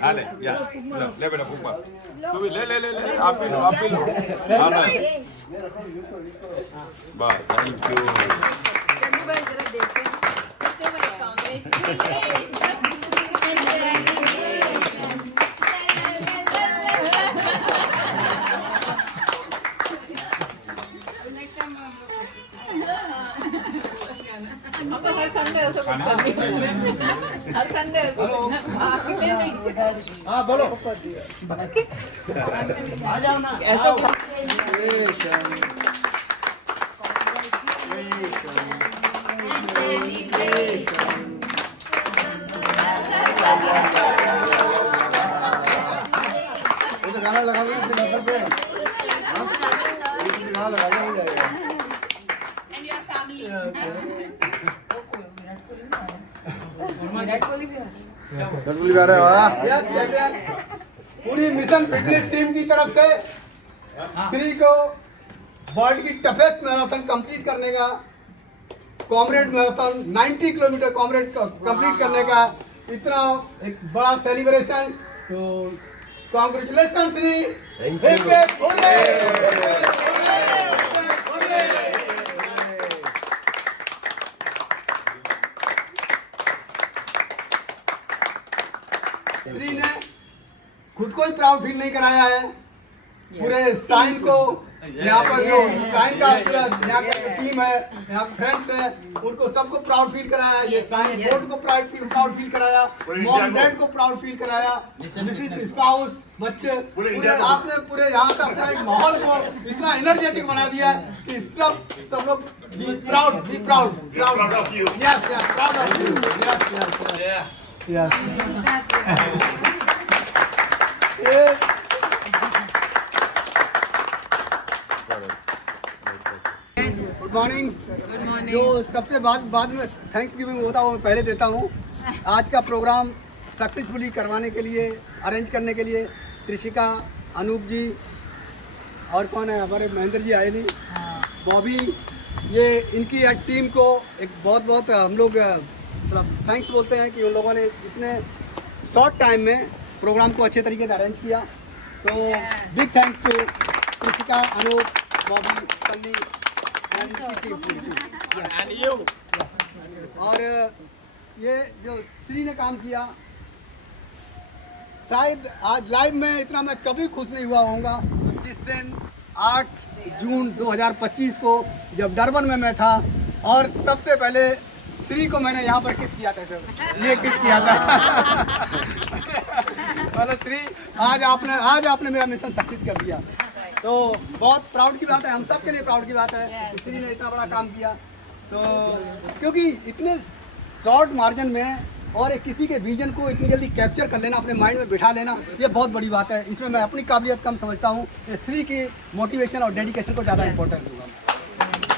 हाँ ले या ले बेटा ऊपर तू भी ले ले ले ले आप भी लो हाँ ना बस थैंक यू हर संडे ऐसा करता है हर संडे हाँ बोलो आ जाओ ना ऐसा गाना लगा लिया फिर नंबर पे गाना लगा लिया हो जाएगा विराट कोहली भी आ रहा है पूरी मिशन फिटनेस टीम की तरफ से श्री को वर्ल्ड की टफेस्ट मैराथन कंप्लीट करने का comrade marathon 90 kilometre comrade complete करने का इतना एक बड़ा सेलिब्रेशन तो कांग्रेचुलेशन श्री श्री ने खुद को ही प्राउड फील नहीं कराया है पूरे साइन को यहाँ पर जो साइन का पूरा यहाँ का टीम है यहाँ फ्रेंड्स है उनको सबको प्राउड फील कराया ये साइन बोर्ड को प्राउड फील कराया मॉम डैड को प्राउड फील कराया मिसेस स्पाउस बच्चे पूरे आपने पूरे यहाँ का अपना एक माहौल को इतना एनर्जेटिक बना दिया है कि सब लोग proud of you yes proud of you yes good morning जो सबसे बाद में थैंक्स गिविंग होता है वो मैं पहले देता हूँ आज का प्रोग्राम सक्सेसफुली करवाने के लिए अरेंज करने के लिए त्रिशिका अनूप जी और कौन है हमारे महेंद्र जी आए नहीं बॉबी ये इनकी टीम को एक बहुत हम लोग थैंक्स बोलते हैं कि उन लोगों ने इतने शॉर्ट टाइम में प्रोग्राम को अच्छे तरीके से अरेंज किया तो big thanks to Trishika Anoop Bobby Sunny and you और ये जो श्री ने काम किया शायद आज लाइव में इतना मैं कभी खुश नहीं हुआ होऊंगा जिस दिन 8 जून 2025 को जब डरबन में मैं था और सबसे पहले श्री को मैंने यहाँ पर किस किया था सर ये किस किया था मतलब श्री आज आपने मेरा मिशन सक्सेस कर दिया तो बहुत प्राउड की बात है हम सब के लिए प्राउड की बात है श्री ने इतना बड़ा काम किया तो क्योंकि इतने शॉर्ट मार्जिन में और एक किसी के विजन को इतनी जल्दी कैप्चर कर लेना अपने माइंड में बिठा लेना ये बहुत बड़ी बात है इसमें मैं अपनी काबिलियत कम समझता हूँ श्री की मोटिवेशन और डेडिकेशन को ज़्यादा इम्पोर्टेंट दूंगा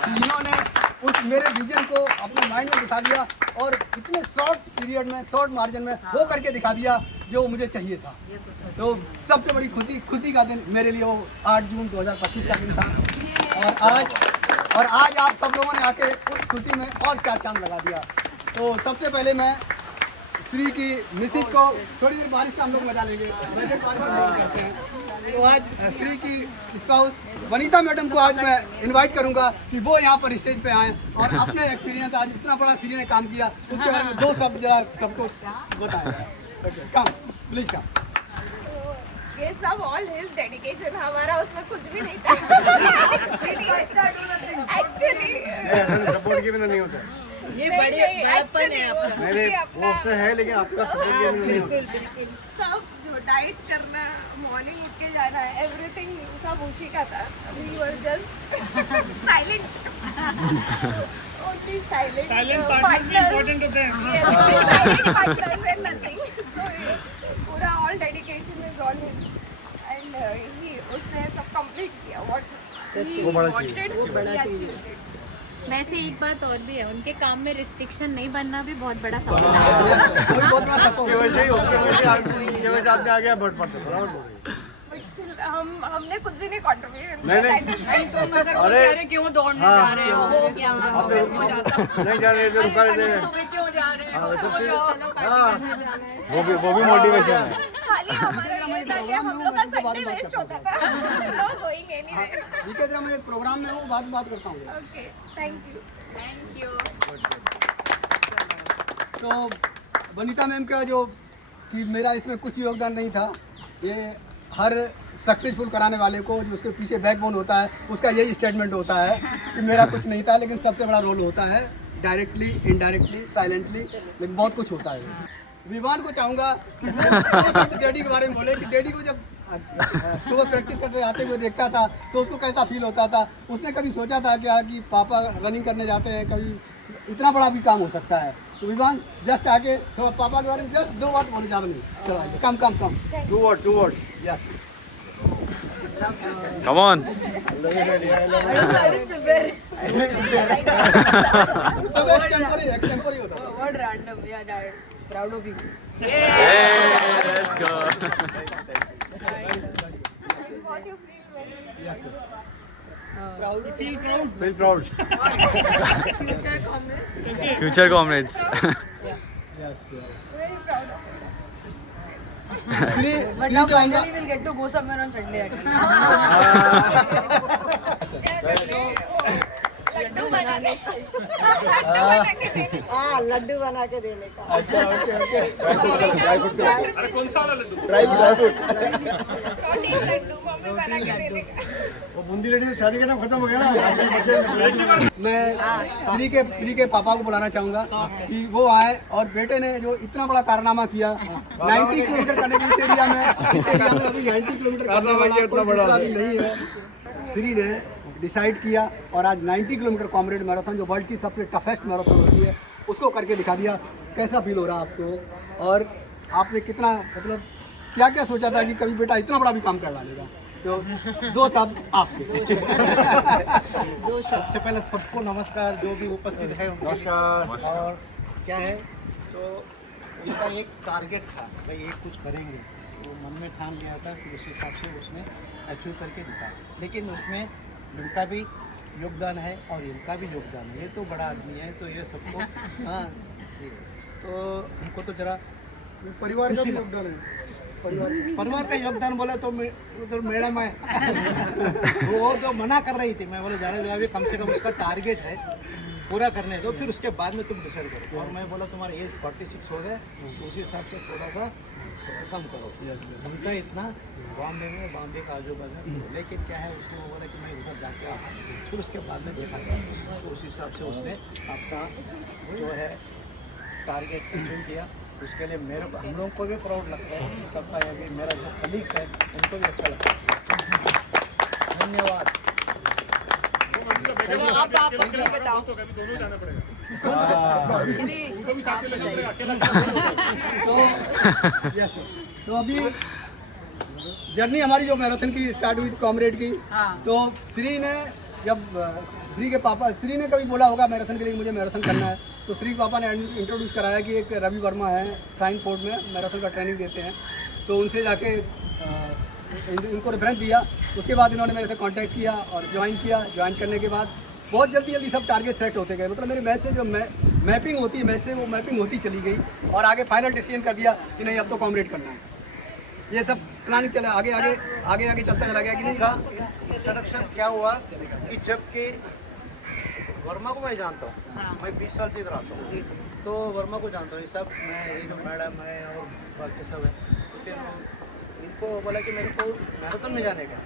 इन्होंने उस मेरे विजन को अपने माइंड में बिठा दिया और इतने शॉर्ट पीरियड में शॉर्ट मार्जिन में वो करके दिखा दिया जो मुझे चाहिए था तो सबसे बड़ी खुशी का दिन मेरे लिए वो 8 जून 2025 का दिन था और आज आप सब लोगों ने आके उस खुशी में और 4 चांद लगा दिया तो सबसे पहले मैं श्री की मिसिस को थोड़ी देर बारिश का हम लोग मजा लेंगे करते हैं तो आज श्री की स्पाउस वनीता मैडम को आज मैं इनवाइट करूंगा कि वो यहाँ पर स्टेज पे आएँ और अपने एक्सपीरियंस आज इतना बड़ा श्री ने काम किया उसके बारे में 2 शब्द जरा सबको बताएं कम प्लीज कम ये सब ऑल हिज डेडिकेशन हमारा उसमें कुछ भी नहीं था एक्चुअली सपोर्ट के बिना नहीं होता ये बड़ेपन है अपना मेरे वो से है लेकिन आपका सपोर्ट के बिना नहीं होता सब जो डाइट करना मॉर्निंग उठ के जाना एवरीथिंग सब उसी का था we were just silent only silent partners important होते हैं silent partners and nothing so पूरा all dedication is on him and he उसने सब कंप्लीट किया व्हाट ही वांटेड वैसे एक बात और भी है उनके काम में रिस्ट्रिक्शन नहीं बनना भी बहुत बड़ा सपोर्ट है वैसे आपने आ गया बढ़ पड़ता हमने कुछ भी नहीं कंट्रीब्यूट नहीं तुम अगर वो कह रहे क्यों दौड़ने जा रहे हो वो क्या नहीं जा रहे रुका रहे थे क्यों जा रहे हो वो भी मोटिवेशन है खाली हमारा ये था कि हम लोग का संडे वेस्ट होता था नो गोइंग एनीवेयर ठीक है जरा मैं एक प्रोग्राम में हूँ बात करता हूँ। ओके थैंक यू तो वनीता मैम का जो कि मेरा इसमें कुछ योगदान नहीं था, ये हर सक्सेसफुल कराने वाले को जो उसके पीछे बैकबोन होता है उसका यही स्टेटमेंट होता है कि मेरा कुछ नहीं था, लेकिन सबसे बड़ा रोल होता है डायरेक्टली, इनडायरेक्टली, साइलेंटली, लेकिन बहुत कुछ होता है। विवान को चाहूँगा डैडी के बारे में बोले कि डैडी को जब सुबह प्रैक्टिस करते आते हुए देखता था तो उसको कैसा फील होता था। उसने कभी सोचा था क्या कि पापा रनिंग करने जाते हैं, कभी इतना बड़ा भी काम हो सकता है। तो विवान जस्ट आके थोड़ा पापा के बारे में जस्ट 2 बात बोले, ज़्यादा नहीं, चलो कम 2 वर्ड यस Come on. सब एक्सटेम्पोरी होता है। What random, yeah, Dad. Proud of you. Hey, let's go. What you feel when Yes, sir. Feel proud. future comrades? Future comrades. Yes, yes. Very proud of you. But now finally we'll get to go somewhere on Sunday at least. Laddu बनाने लड्डू बना के देने का। अच्छा okay okay protein laddoo mummy बना के देने का। वो बूंदी लड्डू शादी का नाम खत्म हो गया ना। मैं श्री के पापा को बुलाना चाहूँगा कि वो आए और बेटे ने जो इतना बड़ा कारनामा किया 90 किलोमीटर करने के इस एरिया में अभी 90 किलोमीटर करने वाला इतना बड़ा अभी नहीं है। श्री ने डिसाइड किया और आज 90 किलोमीटर कॉमरेड मैराथन जो वर्ल्ड की सबसे टफेस्ट मैराथन होती है उसको करके दिखा दिया। कैसा फील हो रहा है आपको और आपने कितना मतलब क्या क्या सोचा था कि कभी बेटा इतना बड़ा भी काम कर डालेगा? तो 2 शब्द आपके। सबसे पहले सबको नमस्कार, जो भी उपस्थित है उनको नमस्कार। और क्या है तो इसका एक टारगेट था भाई ये कुछ करेंगे, वो मन में ठान लिया था, फिर उस हिसाब से उसने अचीव करके दिखाया। लेकिन उसमें उनका भी योगदान है और इनका भी योगदान है। ये तो बड़ा आदमी है तो ये सबको हाँ तो हमको तो जरा परिवार का भी योगदान है। परिवार का योगदान बोला तो उधर मैडम है वो जो मना कर रही थी, मैं बोले जाने दो अभी कम से कम उसका टारगेट है पूरा करने दो, फिर उसके बाद में तुम डिसाइड करो। और मैं बोला तुम्हारा एज 46 हो गया तो उसी हिसाब से थोड़ा सा कम करो। उनका इतना बॉम्बे का आजू बाजू, लेकिन क्या है उसने बोला कि मैं उधर जाके आ, फिर उसके बाद में देखा गया तो उस हिसाब से उसने अपना जो है टारगेट अचीव किया। उसके लिए मेरे हम लोगों को भी प्राउड लगता है, सबका अभी मेरा जो कलीग्स है उनको भी अच्छा लगता है। धन्यवाद। तो अभी जर्नी हमारी जो मैराथन की स्टार्ट हुई थी कॉमरेड की, तो श्री ने कभी बोला होगा मैराथन के लिए मुझे मैराथन करना है, तो श्री पापा ने इंट्रोड्यूस कराया कि एक रवि वर्मा है साइन फोर्ड में मैराथन का ट्रेनिंग देते हैं, तो उनसे जाके इनको रेफरेंस दिया। उसके बाद इन्होंने मेरे से कांटेक्ट किया और ज्वाइन किया। ज्वाइन करने के बाद बहुत जल्दी सब टारगेट सेट होते गए। मतलब मेरे मैच से जो मैपिंग होती है मैच से वो मैपिंग होती चली गई और आगे फाइनल डिसीजन कर दिया कि नहीं अब तो कॉमरेड करना है। ये सब प्लानिंग चला आगे चलता चला गया कि नहीं। इंट्रोडक्शन क्या हुआ कि जबकि वर्मा को मैं जानता हूँ, मैं 20 साल से इधर आता हूँ तो वर्मा को जानता हूँ। ये सब मैं ये जो मैडम है और बाकी सब है, तो फिर इनको बोला कि मेरे को मैराथन में जाने का,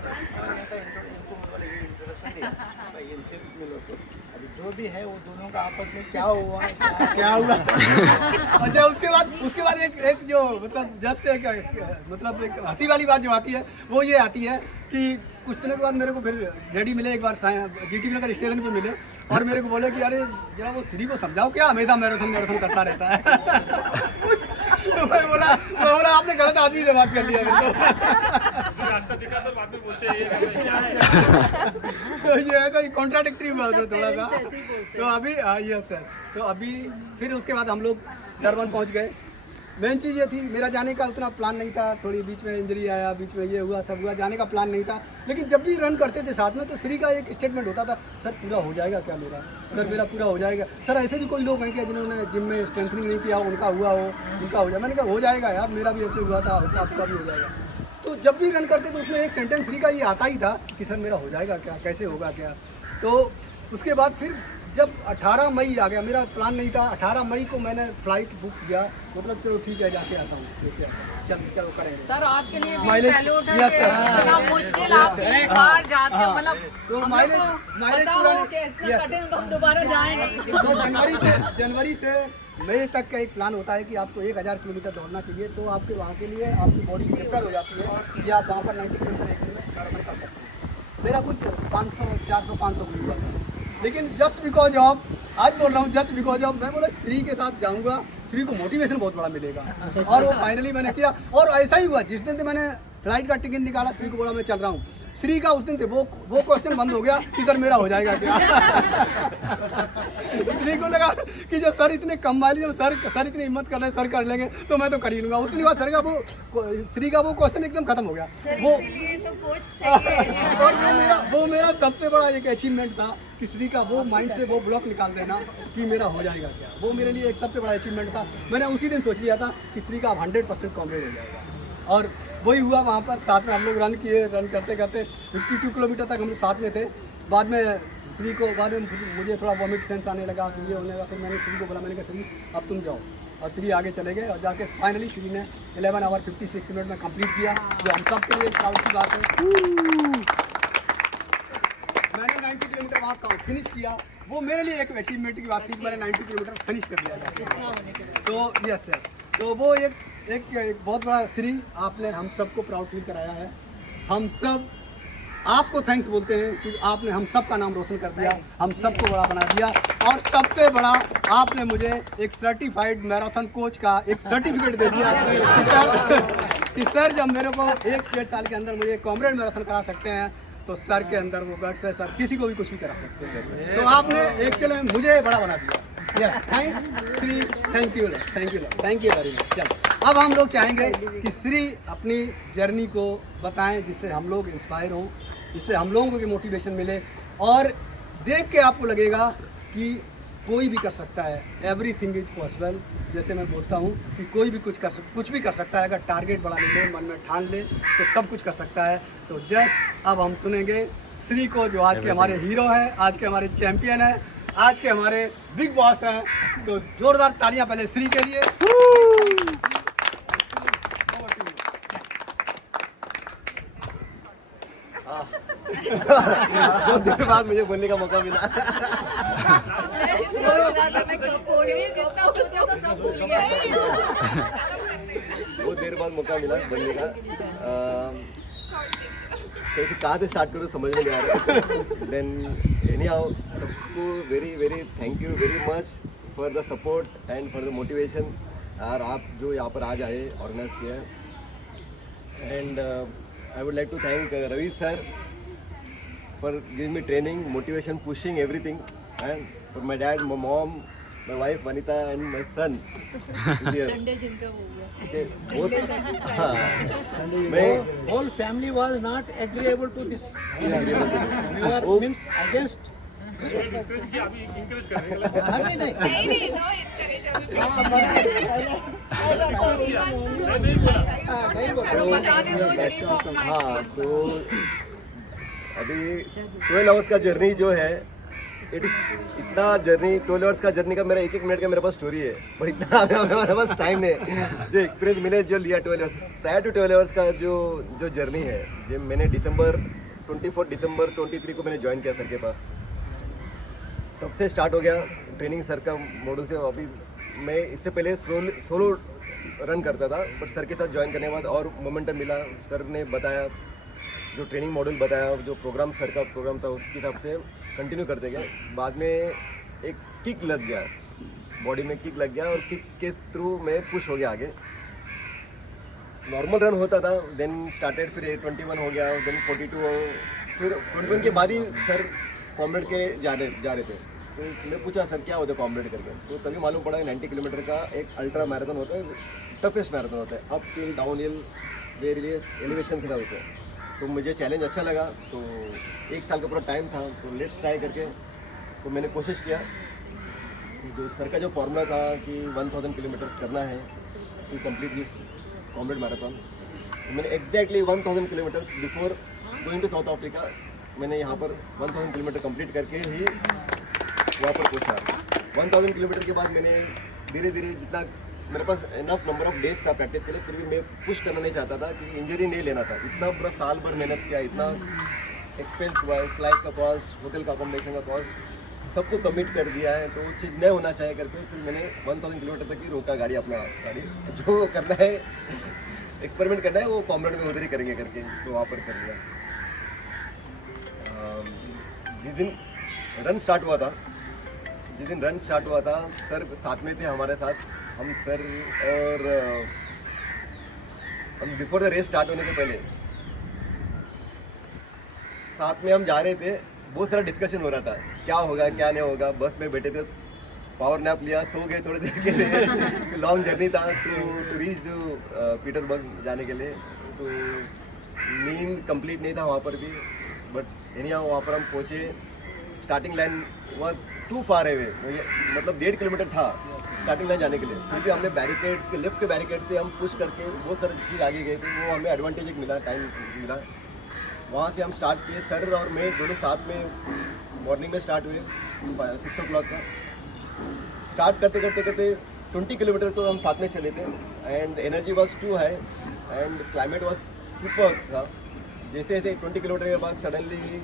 इनको बोला ये इंट्रोडक्शन दिया भाई इनसे मिलो। तो अभी जो भी है वो दोनों का आपस में क्या हुआ अच्छा उसके बाद एक जो मतलब जस्ट एक हंसी वाली बात जो आती है वो ये आती है कि कुछ दिनों के बाद मेरे को फिर रेडी मिले एक बार GT नगर स्टेशन पे मिले और मेरे को बोले कि अरे जरा वो श्री को समझाओ क्या हमेशा मैराथन करता रहता है। तो मैं बोला आपने गलत आदमी से बात कर लिया मेरे को। रास्ता दिखा तो बाद में बोलते हैं तो ये है तो कॉन्ट्राडिक्टरी हुआ थोड़ा सा। तो अभी यस सर, तो अभी फिर उसके बाद हम लोग डरबन पहुंच गए। मेन चीज़ ये थी, मेरा जाने का उतना प्लान नहीं था, थोड़ी बीच में इंजरी आया, बीच में ये हुआ सब हुआ, जाने का प्लान नहीं था। लेकिन जब भी रन करते थे साथ में तो श्री का एक स्टेटमेंट होता था, सर पूरा हो जाएगा क्या मेरा, सर मेरा पूरा हो जाएगा। सर ऐसे भी कोई लोग हैं क्या जिन्होंने जिम में स्ट्रेंथनिंग नहीं किया, उनका हुआ हो, उनका हो जाए। मैंने कहा हो जाएगा यार, मेरा भी ऐसे हुआ था, आपका भी हो जाएगा। तो जब भी रन करते तो उसमें एक सेंटेंस श्री का ये आता ही था कि सर मेरा हो जाएगा क्या, कैसे होगा क्या। तो उसके बाद फिर जब 18 मई आ गया, मेरा प्लान नहीं था, 18 मई को मैंने फ्लाइट बुक किया, मतलब चलो ठीक है जाके आता हूँ, चलो करेंगे। सर आपके लिए भी माइलेज- सैल्यूट है यस, कि हाँ। इतना मुश्किल आप एक बार जाते हो, मतलब तो हम माइलेज लोग को माइलेज पता पूरा हो कि इतना कठिन तो हम दोबारा जाएंगे। तो जनवरी से मई तक का एक प्लान होता है कि आपको 1000 किलोमीटर दौड़ना चाहिए, तो आपके वहाँ के लिए आपकी बॉडी प्रिपेयर हो जाती है कि आप वहाँ पर 90 किलोमीटर एक दिन में मैराथन कर सकते हैं। मेरा कुछ 500 400 500 किलोमीटर था, लेकिन जस्ट बिकॉज ऑफ, आज बोल रहा हूँ जस्ट बिकॉज ऑफ, मैं बोला श्री के साथ जाऊँगा, श्री को मोटिवेशन बहुत बड़ा मिलेगा। और वो फाइनली मैंने किया, और ऐसा ही हुआ। जिस दिन से मैंने फ्लाइट का टिकट निकाला, श्री को बोला मैं चल रहा हूँ, श्री का उस दिन से वो क्वेश्चन बंद हो गया कि सर मेरा हो जाएगा क्या। श्री को लगा कि जब सर इतने कम वाली, जब सर इतनी हिम्मत कर रहे हैं, सर कर लेंगे तो मैं तो कर ही लूँगा। उस दिन बाद सर का श्री का वो क्वेश्चन एकदम खत्म हो गया। वो इसीलिए तो कोच चाहिए। और वो मेरा सबसे बड़ा एक अचीवमेंट था कि श्री का वो माइंड से वो ब्लॉक निकाल देना कि मेरा हो जाएगा क्या, वो मेरे लिए एक सबसे बड़ा अचीवमेंट था। मैंने उसी दिन सोच लिया था कि श्री का 100% कॉम्प्लीट हो जाएगा, और वही हुआ। वहाँ पर साथ में हम लोग रन किए, रन करते करते 52 किलोमीटर तक हम लोग साथ में थे। बाद में श्री को, बाद में मुझे थोड़ा वॉमिट सेंस आने लगा, फिर ये होने लगा। फिर मैंने श्री को बोला, मैंने कहा श्री अब तुम जाओ, और श्री आगे चले गए, और जाके फाइनली श्री ने 11 आवर 56 मिनट में कंप्लीट किया, जो हम सब के लिए प्राउड की बात है। मैंने 90 किलोमीटर वहाँ फिनिश किया, वो मेरे लिए एक अचीवमेंट की बात थी कि मैंने 90 किलोमीटर फिनिश कर दिया। तो यस सर, तो वो एक बहुत बड़ा श्री, आपने हम सबको प्राउड फील कराया है। हम सब आपको थैंक्स बोलते हैं कि आपने हम सब का नाम रोशन कर दिया, हम सबको बड़ा बना दिया। और सबसे बड़ा, आपने मुझे एक सर्टिफाइड मैराथन कोच का एक सर्टिफिकेट दे दिया कि सर जब मेरे को 1-1.5 साल के अंदर मुझे कॉमरेड मैराथन करा सकते हैं, तो सर के अंदर वो गट्स है, सर किसी को भी कुछ भी करा सकते हैं। तो आपने एक्चुअली मुझे बड़ा बना दिया। Yes, thanks Shri, thank you very much. चलो अब हम लोग चाहेंगे कि श्री अपनी जर्नी को बताएं, जिससे हम लोग इंस्पायर हों, जिससे हम लोगों को मोटिवेशन मिले, और देख के आपको लगेगा कि कोई भी कर सकता है, एवरीथिंग इज पॉसिबल। जैसे मैं बोलता हूँ कि कोई भी कुछ भी कर सकता है, अगर टारगेट बड़ा ले, मन में ठान ले तो सब कुछ कर सकता है। तो जस्ट अब हम सुनेंगे श्री को, जो आज के हमारे हीरो हैं, आज के हमारे चैंपियन हैं, आज के हमारे बिग बॉस हैं। तो जोरदार तालियां पहले श्री के लिए। बहुत देर बाद मुझे बोलने का मौका मिला। जितना सोचा था सब भूल गया। बहुत देर बाद मौका मिला बोलने का। कैसे कहाँ से स्टार्ट करूँ समझ में नहीं आ रहा। देन एनी हाउ, सबको very very thank you very much for the support and for the motivation. यार आप जो यहाँ पर आज आए, ऑर्गेनाइज किया, and I would like to thank Ravi sir for giving me training, motivation, pushing everything, and for my dad, my mom, my wife Vanita, and my son. Sunday जिनका हो गया। Okay, both. हाँ। मैं whole family was not agreeable to this. You are means against. अभी encourage कर रहे हैं। अभी नहीं। नहीं, हाँ, तो अभी 12 आवर्स का जर्नी जो है, इतना जर्नी 12 आवर्स का जर्नी का मेरा 1-1 मिनट का मेरे पास स्टोरी है, पर इतना हमारे पास टाइम नहीं। जो एक्सपीरियंस मैंने जो लिया 12 आवर्स, प्रायर टू 12 आवर्स का जो जर्नी है, जो मैंने 24 दिसंबर 23 को मैंने ज्वाइन किया सर के पास, तब से स्टार्ट हो गया ट्रेनिंग सर का मॉडल से। अभी मैं इससे पहले सोलो रन करता था, बट सर के साथ ज्वाइन करने के बाद और मोमेंटम मिला। सर ने बताया, जो ट्रेनिंग मॉडल बताया, जो प्रोग्राम सर का प्रोग्राम था, उसके हिसाब से कंटिन्यू करते गए। बाद में एक किक लग गया, बॉडी में किक लग गया, और किक के थ्रू मैं पुश हो गया आगे। नॉर्मल रन होता था, देन स्टार्टेड, फिर 21 हो गया, देन 42, फिर 21 के बाद ही सर कॉम्रेड के जा रहे थे। तो मैं पूछा सर क्या होता है कॉम्रेड करके, तो तभी मालूम पड़ा कि 90 किलोमीटर का एक अल्ट्रा मैराथन होता है, टफेस्ट मैराथन होता है, up hill down hill various elevation के साथ होते हैं। तो मुझे चैलेंज अच्छा लगा, तो 1 साल का पूरा टाइम था, तो लेट्स ट्राई करके तो मैंने कोशिश किया। जो सर का जो फॉर्मूला था कि 1000 किलोमीटर करना है to complete this Comrade marathon, तो मैंने exactly 1000 kilometre before going to South Africa मैंने यहाँ पर 1000 किलोमीटर कंप्लीट करके ही वहाँ पर पहुँचा। 1000 किलोमीटर के बाद मैंने धीरे धीरे जितना मेरे पास इनफ नंबर ऑफ डेज था प्रैक्टिस के लिए, फिर भी मैं पुश करना नहीं चाहता था क्योंकि इंजरी नहीं लेना था। इतना पूरा साल भर मेहनत किया, इतना एक्सपेंस हुआ है, फ्लाइट का कॉस्ट, होटल का अकोमोडेशन का कॉस्ट, सबको कमिट कर दिया है, तो वो चीज़ नहीं होना चाहिए करके फिर मैंने 1000 किलोमीटर तक ही रोका गाड़ी, अपना गाड़ी जो करना है एक्सपेरिमेंट करना है वो कॉम्रेड में उधर ही करेंगे करके, तो वहाँ पर कर लिया। जिस दिन रन स्टार्ट हुआ था सर साथ में थे हमारे साथ, हम सर और हम बिफोर द रेस स्टार्ट होने के पहले साथ में हम जा रहे थे, बहुत सारा डिस्कशन हो रहा था क्या होगा क्या नहीं होगा। बस में बैठे थे, पावर नैप लिया, सो गए थोड़ी देर के लिए। लॉन्ग जर्नी था टू रीच पीटरबर्ग जाने के लिए, तो नींद कंप्लीट नहीं था वहाँ पर भी, बट एनी हाउ वहाँ पर हम पहुँचे। Starting line was too far away, मतलब 1.5 किलोमीटर था स्टार्टिंग लाइन जाने के लिए, फिर भी हमने बैरिकेड्स के लेफ्ट के बैरिकेड से हम पुश करके बहुत सारी चीज़ आगे गए थे, वो हमें एडवांटेज एक मिला, टाइम मिला। वहाँ से हम स्टार्ट किए, सर और मैं दोनों साथ में मॉर्निंग में स्टार्ट हुए 6 o'clock का। स्टार्ट करते 20 किलोमीटर तो हम साथ में चले थे, and energy was too high and climate was super था। जैसे 20 किलोमीटर के बाद सडनली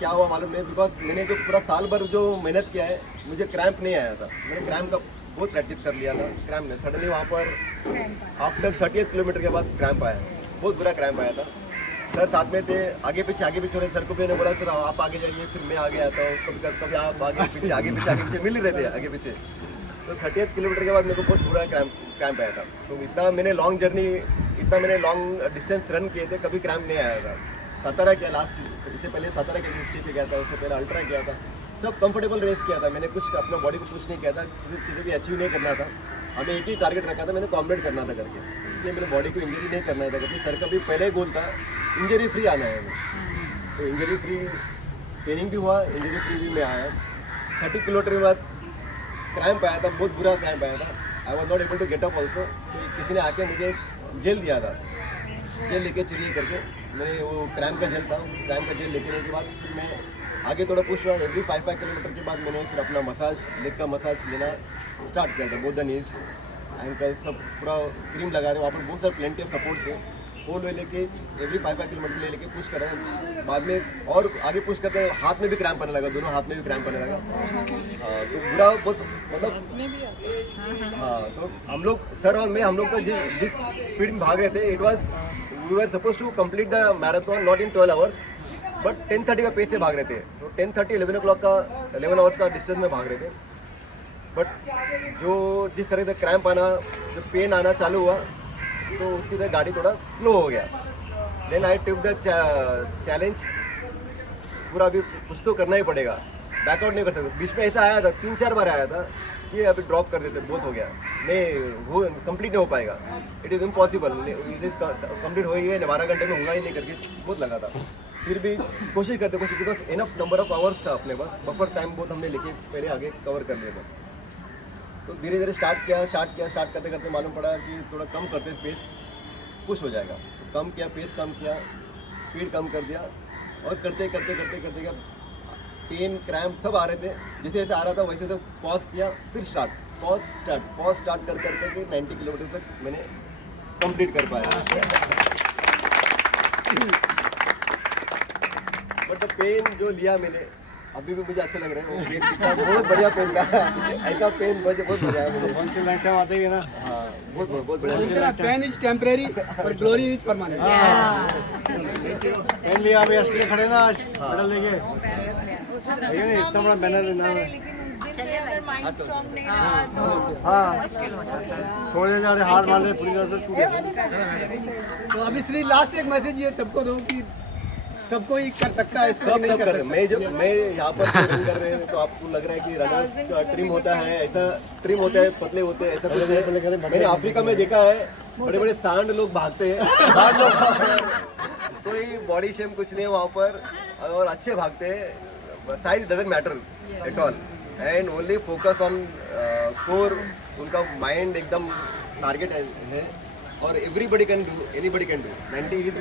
क्या हुआ मालूम नहीं, बिकॉज मैंने जो पूरा साल भर जो मेहनत किया है मुझे क्रैम्प नहीं आया था, मैंने क्रैम्प का बहुत प्रैक्टिस कर लिया था, क्रैम्प नहीं। सडनली वहाँ पर आफ्टर 30th किलोमीटर के बाद क्रैम्प आया, बहुत बुरा क्रैम्प आया था। सर साथ में थे, आगे पीछे हो रहे, सर को भी मैंने बोला सर आप आगे जाइए, फिर मैं आगे आता हूँ, कभी आप आगे पीछे मिल रहे थे आगे पीछे। तो 30th किलोमीटर के बाद मेरे को बहुत बुरा क्रैम्प आया था। तो इतना मैंने लॉन्ग डिस्टेंस रन किए थे, कभी क्रैम्प नहीं आया था। सातारा किया लास्ट, इससे पहले सातारा के डिस्ट्रिक्ट पे गया था, उससे पहले अल्ट्रा किया था, सब कंफर्टेबल रेस किया था। मैंने कुछ अपना बॉडी को पुश नहीं किया था, किसी भी अचीव नहीं करना था, हमें एक ही टारगेट रखा था, मैंने कॉम्रेड करना था करके, इसलिए मेरे बॉडी को इंजरी नहीं करना था करके। सर का भी पहले गोल था इंजरी फ्री आना है, तो इंजरी फ्री ट्रेनिंग भी हुआ, इंजरी फ्री भी मैं आया। 30 किलोमीटर के बाद क्रैम्प आया था, बहुत बुरा क्रैम्प आया था, I was not able to get up also. तो किसी ने आके मुझे जेल दिया था, जेल लेके चलिए करके, मैंने वो क्रैम्प का जेल था, क्रैम्प का जेल लेके के बाद फिर मैं आगे थोड़ा पुश हुआ। एवरी 5 किलोमीटर के बाद मैंने फिर अपना मसाज, लेग का मसाज लेना स्टार्ट किया था, बोथ द नीज एंकल सब पूरा क्रीम लगा रहे, वहाँ पर बहुत सारे प्लेंटी ऑफ सपोर्ट से होल वे लेके एवरी 5 किलोमीटर ले लेके पुश कर रहे हैं। बाद में और आगे पुश करते हैं, हाथ में भी क्रैम्प आने लगा, दोनों हाथ में भी क्रैम्प आने लगा। तो बुरा बहुत मतलब हाँ, तो हम लोग सर और मैं, हम लोग तो जिस स्पीड में भाग रहे थे, it was we were suppose to complete the marathon not in 12 hours, but 10:30 का पेस से भाग रहे थे। तो 10:30 11 o'clock का 11 आवर्स का डिस्टेंस में भाग रहे थे, बट जो जिस तरह से क्रैम्प आना, जो पेन आना चालू हुआ, तो उसकी तरह गाड़ी थोड़ा स्लो हो गया। Then I took the challenge, पूरा अभी कुछ तो करना ही पड़ेगा, बैकआउट नहीं कर सकते। बीच में ऐसा आया था, 3-4 बार आया था कि अभी ड्रॉप कर देते, बहुत हो गया, नहीं वो कंप्लीट नहीं हो पाएगा, it is impossible, it is complete हो ही गया 12 घंटे में, होगा ही नहीं करके बहुत लगा था। फिर भी कोशिश because enough number of hours था अपने पास, बफर टाइम बहुत हमने लेके पहले आगे कवर कर लिया था। तो धीरे धीरे स्टार्ट करते करते मालूम पड़ा कि थोड़ा कम करते पेस पुश हो जाएगा, तो कम किया, पेस कम किया, स्पीड कम कर दिया, और करते पेन क्रैम्प सब आ रहे थे, जैसे जैसे आ रहा था वैसे तो पॉज किया, फिर पॉज स्टार्ट कर करके 90 किलोमीटर तक मैंने कंप्लीट कर पाया। बट द पेन जो लिया मैंने, अभी भी मुझे अच्छा लग रहा है, वो पेन कितना बहुत बढ़िया पेन था, ऐसा पेन मुझे बहुत मजा आया मुझे। कौन सी लाइट आते हैं ना, हाँ बहुत बढ़िया। Pain is temporary but glory is permanent. Pain लिया, अभी अस्ट्रे खड़े ना मेडल लेके, इतना बड़ा बैनर ना, लेकिन उस दिन में अगर माइंड स्ट्रांग नहीं रहा तो हाँ मुश्किल हो जाता है। थोड़े जा रहे हार मान रहे, पूरी तरह से छूट। तो अभी श्री लास्ट एक मैसेज ये सबको दो कि सबको ही कर सकता है, इसको सब नहीं सब कर कर रहे सकता। हैं। मैं जब मैं यहाँ पर ट्रेनिंग कर रहे हैं तो आपको लग रहा है कि रनर्स का ट्रिम होता है, ऐसा ट्रिम होता है, पतले होते हैं, ऐसा कुछ नहीं। मैंने अफ्रीका में देखा है बड़े बड़े सांड लोग भागते हैं, सांड लोग भागते हैं। कोई बॉडी शेम कुछ नहीं है वहाँ पर, और अच्छे भागते हैं। Size doesn't matter at all and only focus on core. उनका माइंड एकदम टारगेट है और everybody can do, anybody can do. 90 is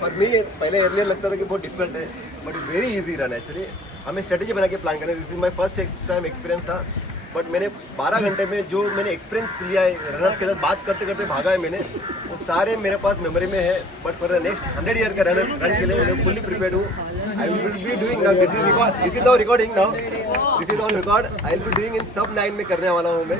for me, पहले एर्लियर लगता था कि बहुत डिफिकल्ट है, but very easy run actually. हमें स्ट्रेटेजी बना के प्लान करना, this is my first time experience था, बट मैंने 12 घंटे में जो मैंने एक्सपीरियंस लिया है, रनर्स के साथ बात करते करते भागा है मैंने, वो सारे मेरे पास मेमोरी में है। But for the next 100 year का रन के लिए मैं फुल्ली प्रिपेयर्ड हूँ। I will be doing now, this is now recording now, this is on record. I will be doing in सब 9 में करने वाला हूँ मैं।